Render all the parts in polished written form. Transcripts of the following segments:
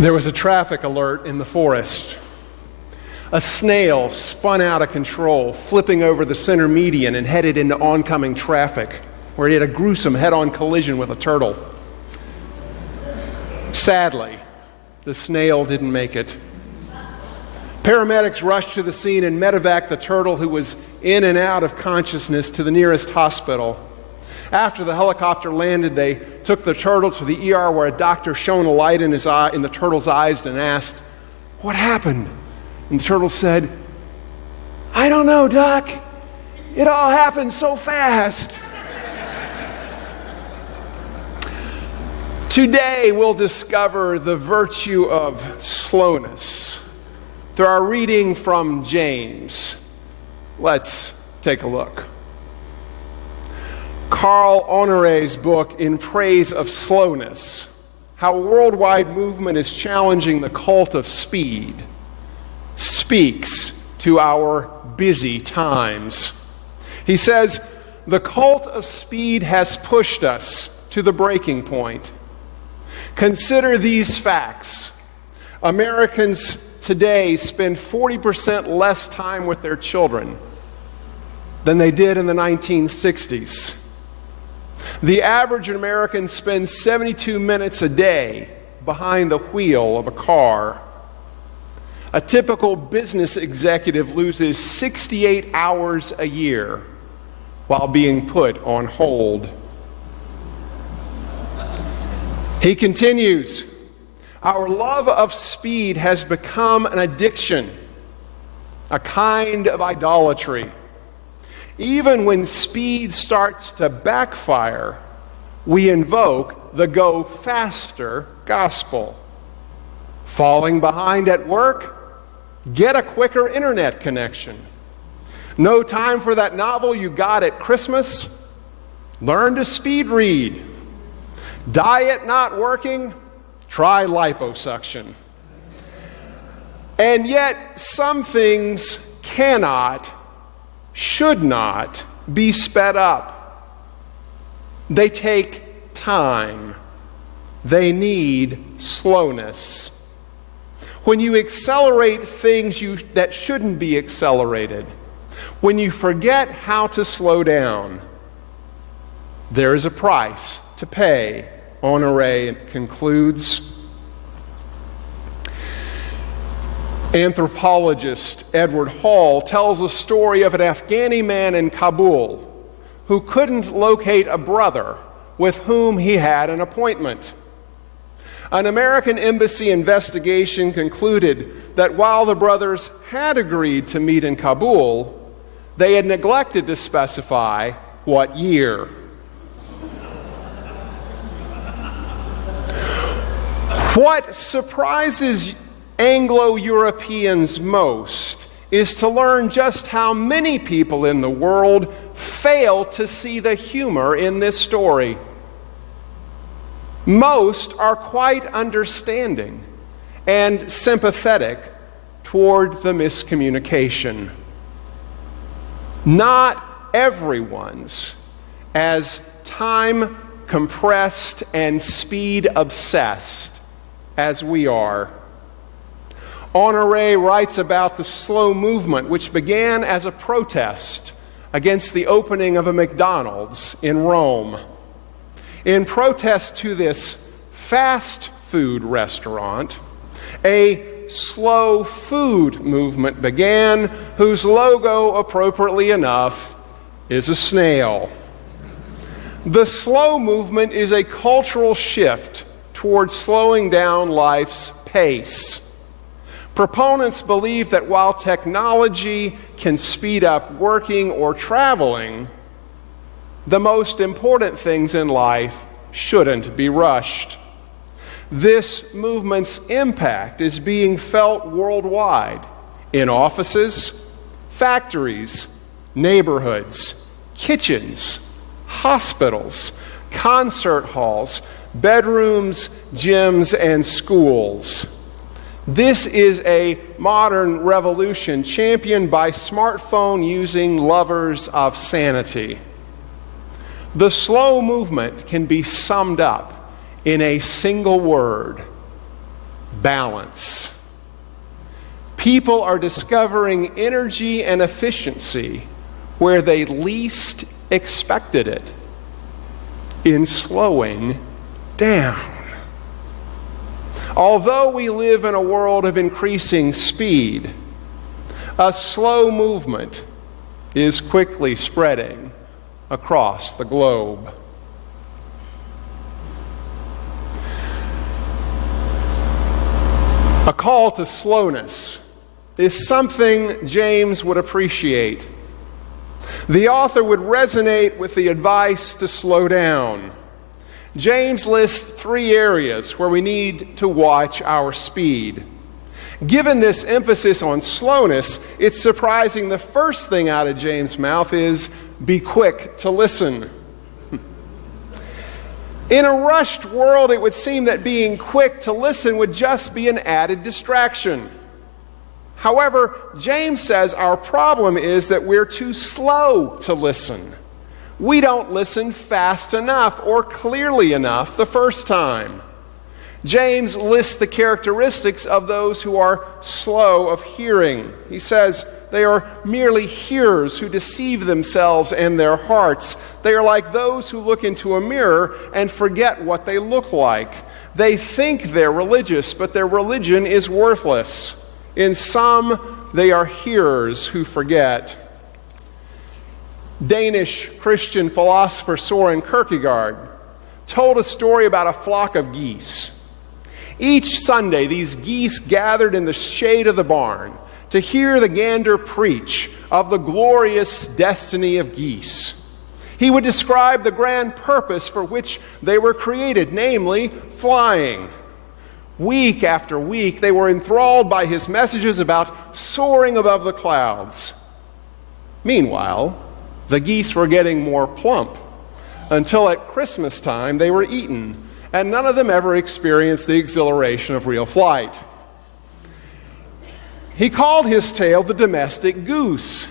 There was a traffic alert in the forest. A snail spun out of control, flipping over the center median and headed into oncoming traffic, where he had a gruesome head-on collision with a turtle. Sadly, the snail didn't make it. Paramedics rushed to the scene and medevaced the turtle, who was in and out of consciousness, to the nearest hospital. After the helicopter landed, they took the turtle to the ER, where a doctor shone a light in the turtle's eyes and asked, "What happened?" And the turtle said, "I don't know, Doc. It all happened so fast." Today we'll discover the virtue of slowness through our reading from James. Let's take a look. Carl Honoré's book, In Praise of Slowness, How a Worldwide Movement is Challenging the Cult of Speed, speaks to our busy times. He says, the cult of speed has pushed us to the breaking point. Consider these facts. Americans today spend 40% less time with their children than they did in the 1960s. The average American spends 72 minutes a day behind the wheel of a car. A typical business executive loses 68 hours a year while being put on hold. He continues, our love of speed has become an addiction, a kind of idolatry. Even when speed starts to backfire, we invoke the go faster gospel. Falling behind at work? Get a quicker internet connection. No time for that novel you got at Christmas? Learn to speed read. Diet not working? Try liposuction. And yet, some things cannot, should not be sped up. They take time. They need slowness. When you accelerate things that shouldn't be accelerated, when you forget how to slow down, there is a price to pay. Honoré concludes. Anthropologist Edward Hall tells a story of an Afghani man in Kabul who couldn't locate a brother with whom he had an appointment. An American embassy investigation concluded that while the brothers had agreed to meet in Kabul, they had neglected to specify what year. What surprises Anglo-Europeans most is to learn just how many people in the world fail to see the humor in this story. Most are quite understanding and sympathetic toward the miscommunication. Not everyone's as time compressed and speed obsessed as we are. Honoré writes about the slow movement which began as a protest against the opening of a McDonald's in Rome. In protest to this fast food restaurant, a slow food movement began, whose logo, appropriately enough, is a snail. The slow movement is a cultural shift towards slowing down life's pace. Proponents believe that while technology can speed up working or traveling, the most important things in life shouldn't be rushed. This movement's impact is being felt worldwide in offices, factories, neighborhoods, kitchens, hospitals, concert halls, bedrooms, gyms, and schools. This is a modern revolution championed by smartphone-using lovers of sanity. The slow movement can be summed up in a single word: balance. People are discovering energy and efficiency where they least expected it, in slowing down. Although we live in a world of increasing speed, a slow movement is quickly spreading across the globe. A call to slowness is something James would appreciate. The author would resonate with the advice to slow down. James lists 3 areas where we need to watch our speed. Given this emphasis on slowness, it's surprising the first thing out of James' mouth is, be quick to listen. In a rushed world, it would seem that being quick to listen would just be an added distraction. However, James says our problem is that we're too slow to listen. We don't listen fast enough or clearly enough the first time. James lists the characteristics of those who are slow of hearing. He says they are merely hearers who deceive themselves and their hearts. They are like those who look into a mirror and forget what they look like. They think they're religious, but their religion is worthless. In sum, they are hearers who forget. Danish Christian philosopher Søren Kierkegaard told a story about a flock of geese. Each Sunday, these geese gathered in the shade of the barn to hear the gander preach of the glorious destiny of geese. He would describe the grand purpose for which they were created, namely flying. Week after week, they were enthralled by his messages about soaring above the clouds. Meanwhile, the geese were getting more plump, until at Christmas time they were eaten, and none of them ever experienced the exhilaration of real flight. He called his tale the domestic goose.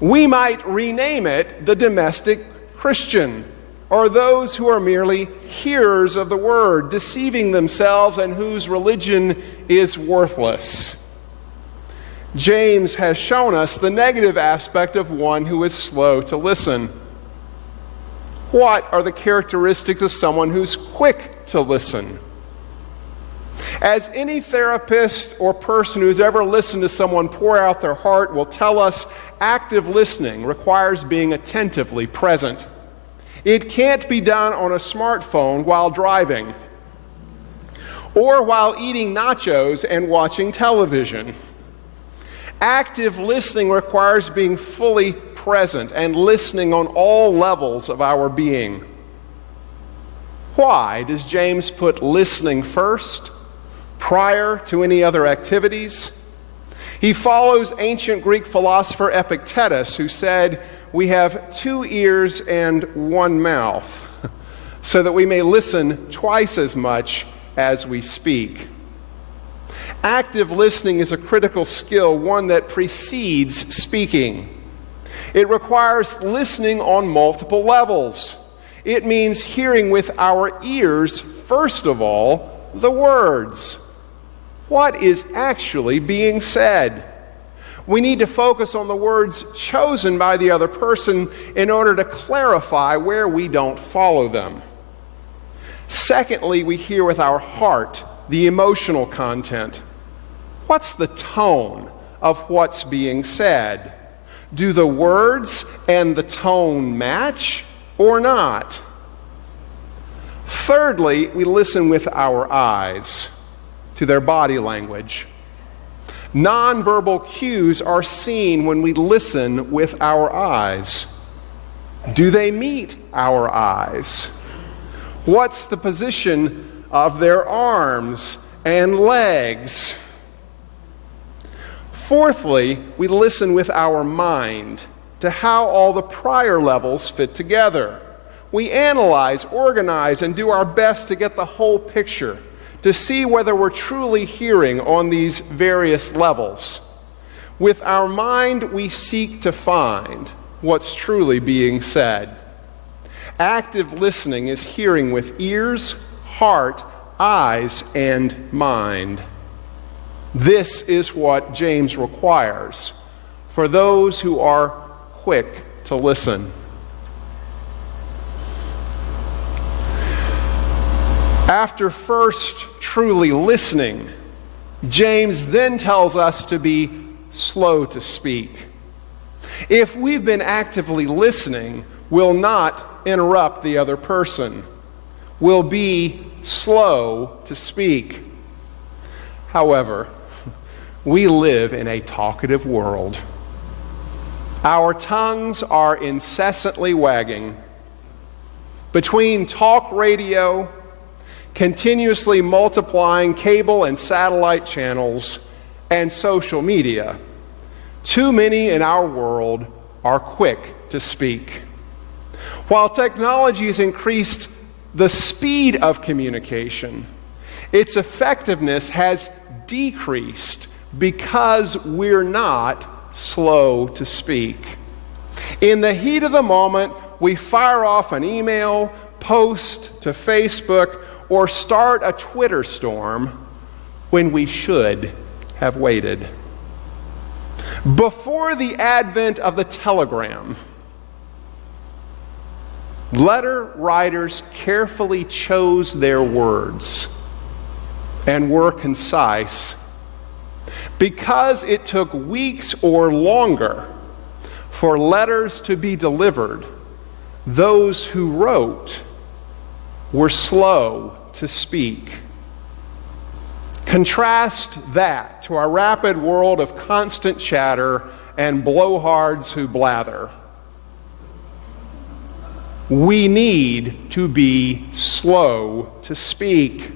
We might rename it the domestic Christian, or those who are merely hearers of the word, deceiving themselves and whose religion is worthless. James has shown us the negative aspect of one who is slow to listen. What are the characteristics of someone who's quick to listen? As any therapist or person who's ever listened to someone pour out their heart will tell us, active listening requires being attentively present. It can't be done on a smartphone while driving or while eating nachos and watching television. Active listening requires being fully present and listening on all levels of our being. Why does James put listening first, prior to any other activities? He follows ancient Greek philosopher Epictetus, who said, we have 2 ears and 1 mouth, so that we may listen twice as much as we speak. Active listening is a critical skill, one that precedes speaking. It requires listening on multiple levels. It means hearing with our ears, first of all, the words. What is actually being said? We need to focus on the words chosen by the other person in order to clarify where we don't follow them. Secondly, we hear with our heart, the emotional content. What's the tone of what's being said? Do the words and the tone match or not? Thirdly, we listen with our eyes to their body language. Nonverbal cues are seen when we listen with our eyes. Do they meet our eyes? What's the position of their arms and legs? Fourthly, we listen with our mind to how all the prior levels fit together. We analyze, organize, and do our best to get the whole picture, to see whether we're truly hearing on these various levels. With our mind, we seek to find what's truly being said. Active listening is hearing with ears, heart, eyes and mind. This is what James requires for those who are quick to listen. After first truly listening, James then tells us to be slow to speak. If we've been actively listening, we'll not interrupt the other person. We'll be slow to speak. However, we live in a talkative world. Our tongues are incessantly wagging. Between talk radio, continuously multiplying cable and satellite channels, and social media, too many in our world are quick to speak. While technology has increased the speed of communication, its effectiveness has decreased because we're not slow to speak. In the heat of the moment, we fire off an email, post to Facebook, or start a Twitter storm when we should have waited. Before the advent of the telegram, letter writers carefully chose their words and were concise. Because it took weeks or longer for letters to be delivered, those who wrote were slow to speak. Contrast that to our rapid world of constant chatter and blowhards who blather. We need to be slow to speak.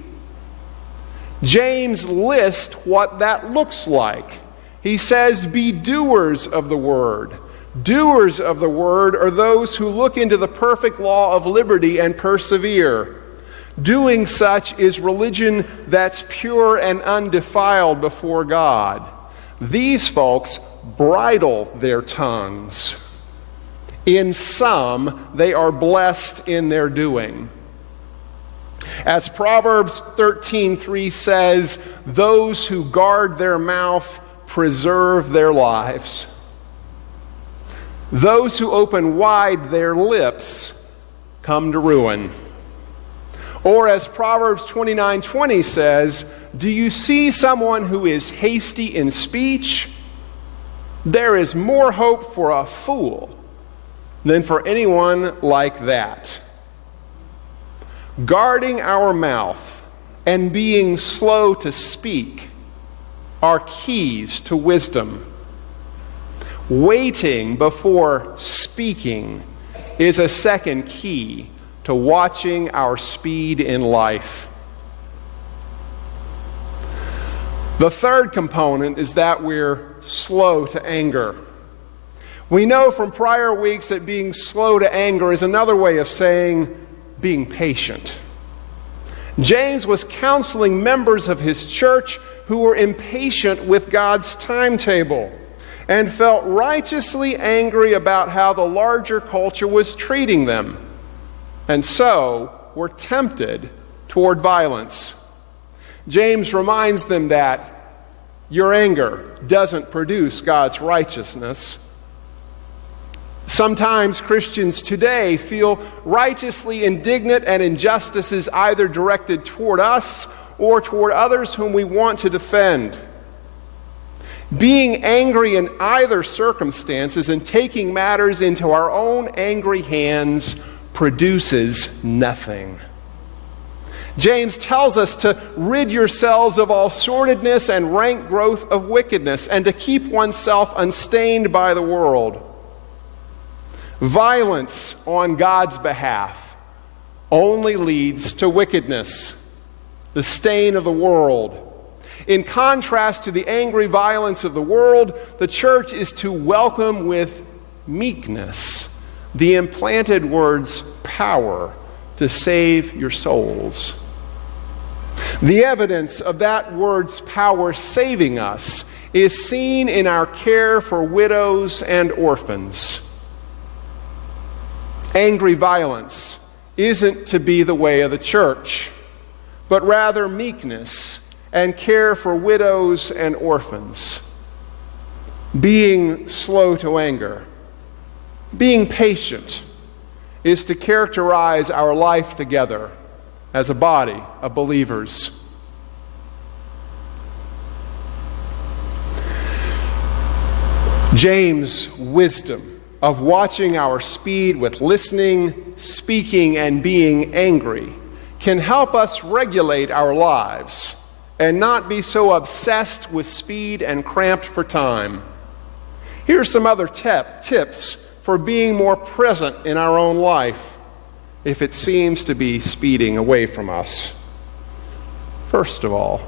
James lists what that looks like. He says, be doers of the word. Doers of the word are those who look into the perfect law of liberty and persevere. Doing such is religion that's pure and undefiled before God. These folks bridle their tongues. In some, they are blessed in their doing. As Proverbs 13:3 says, those who guard their mouth preserve their lives. Those who open wide their lips come to ruin. Or as Proverbs 29:20 says, do you see someone who is hasty in speech? There is more hope for a fool than for anyone like that. Guarding our mouth and being slow to speak are keys to wisdom. Waiting before speaking is a second key to watching our speed in life. The third component is that we're slow to anger. We know from prior weeks that being slow to anger is another way of saying being patient. James was counseling members of his church who were impatient with God's timetable and felt righteously angry about how the larger culture was treating them, and so were tempted toward violence. James reminds them that your anger doesn't produce God's righteousness. Sometimes Christians today feel righteously indignant at injustices either directed toward us or toward others whom we want to defend. Being angry in either circumstances and taking matters into our own angry hands produces nothing. James tells us to rid yourselves of all sordidness and rank growth of wickedness and to keep oneself unstained by the world. Violence on God's behalf only leads to wickedness, the stain of the world. In contrast to the angry violence of the world, the church is to welcome with meekness the implanted word's power to save your souls. The evidence of that word's power saving us is seen in our care for widows and orphans. Angry violence isn't to be the way of the church. but rather meekness and care for widows and orphans. Being slow to anger, being patient, is to characterize our life together as a body of believers. James' wisdom of watching our speed with listening, speaking, and being angry can help us regulate our lives and not be so obsessed with speed and cramped for time. Here are some other tips for being more present in our own life if it seems to be speeding away from us. First of all,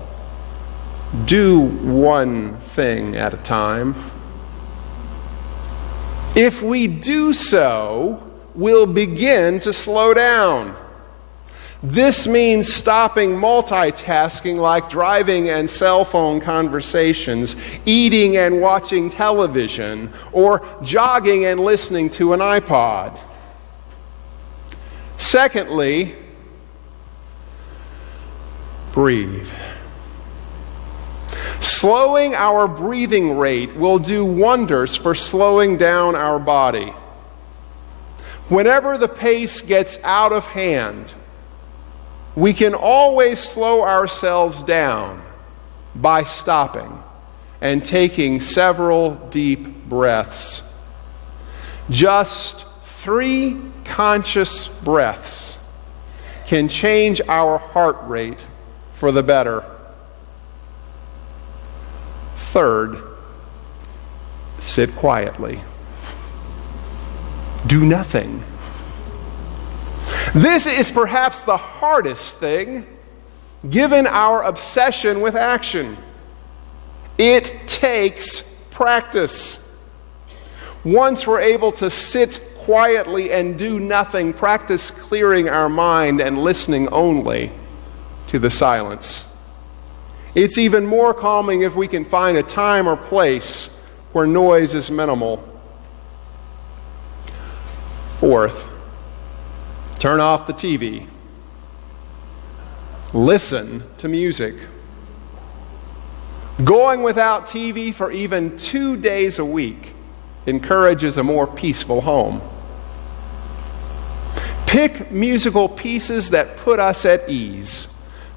do one thing at a time. If we do so, we'll begin to slow down. This means stopping multitasking like driving and cell phone conversations, eating and watching television, or jogging and listening to an iPod. Secondly, breathe. Slowing our breathing rate will do wonders for slowing down our body. Whenever the pace gets out of hand, we can always slow ourselves down by stopping and taking several deep breaths. Just 3 conscious breaths can change our heart rate for the better. Third, sit quietly. Do nothing. This is perhaps the hardest thing, given our obsession with action. It takes practice. Once we're able to sit quietly and do nothing, practice clearing our mind and listening only to the silence. It's even more calming if we can find a time or place where noise is minimal. Fourth, turn off the TV. Listen to music. Going without TV for even 2 days a week encourages a more peaceful home. Pick musical pieces that put us at ease.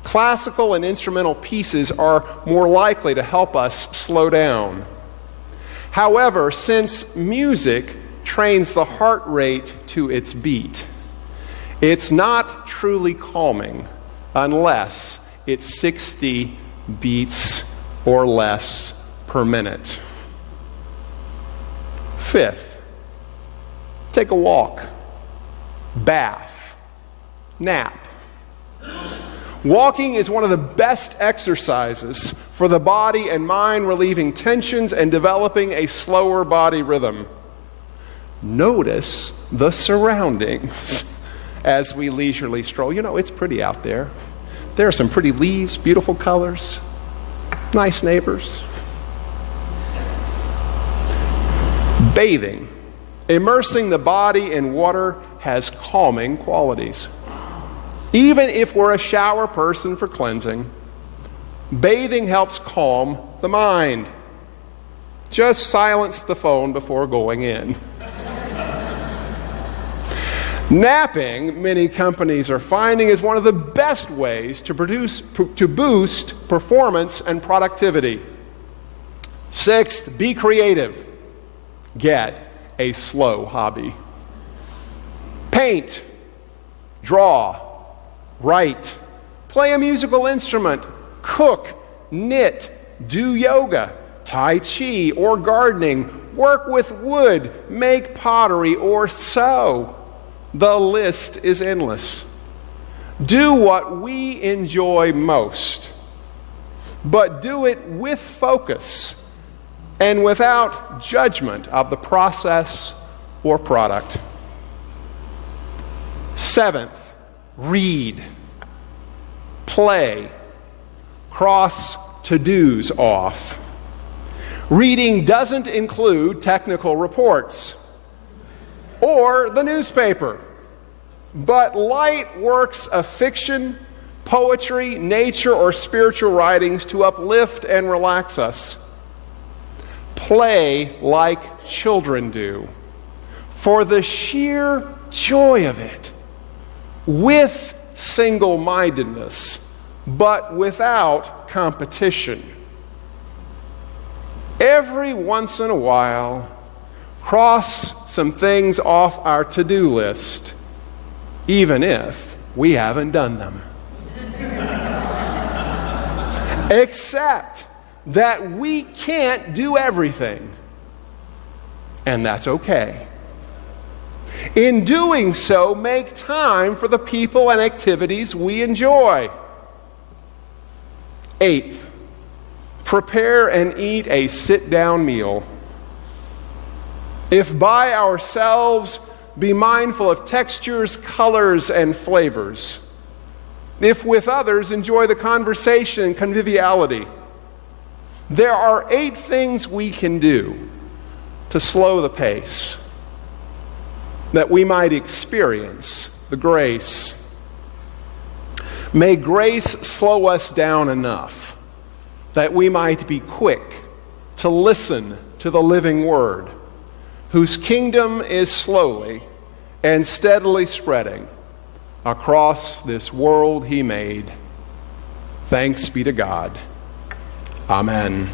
Classical and instrumental pieces are more likely to help us slow down. However, since music trains the heart rate to its beat, it's not truly calming unless it's 60 beats or less per minute. Fifth, take a walk, bath, nap. Walking is one of the best exercises for the body and mind, relieving tensions and developing a slower body rhythm. Notice the surroundings as we leisurely stroll. You know, it's pretty out there. There are some pretty leaves, beautiful colors, nice neighbors. Bathing, immersing the body in water, has calming qualities. Even if we're a shower person for cleansing, bathing helps calm the mind. Just silence the phone before going in. Napping, many companies are finding, is one of the best ways to boost performance and productivity. Sixth, be creative. Get a slow hobby. Paint, draw, write, play a musical instrument, cook, knit, do yoga, tai chi, or gardening, work with wood, make pottery, or sew. The list is endless. Do what we enjoy most, but do it with focus and without judgment of the process or product. Seventh, read, play, cross to-dos off. Reading doesn't include technical reports or the newspaper, but light works of fiction, poetry, nature, or spiritual writings to uplift and relax us. Play like children do, for the sheer joy of it, with single-mindedness, but without competition. Every once in a while, cross some things off our to-do list, even if we haven't done them. Except that we can't do everything, and that's okay. In doing so, make time for the people and activities we enjoy. Eighth, prepare and eat a sit-down meal. If by ourselves, be mindful of textures, colors, and flavors. If with others, enjoy the conversation and conviviality. There are 8 things we can do to slow the pace, that we might experience the grace. May grace slow us down enough that we might be quick to listen to the living word, whose kingdom is slowly and steadily spreading across this world he made. Thanks be to God. Amen.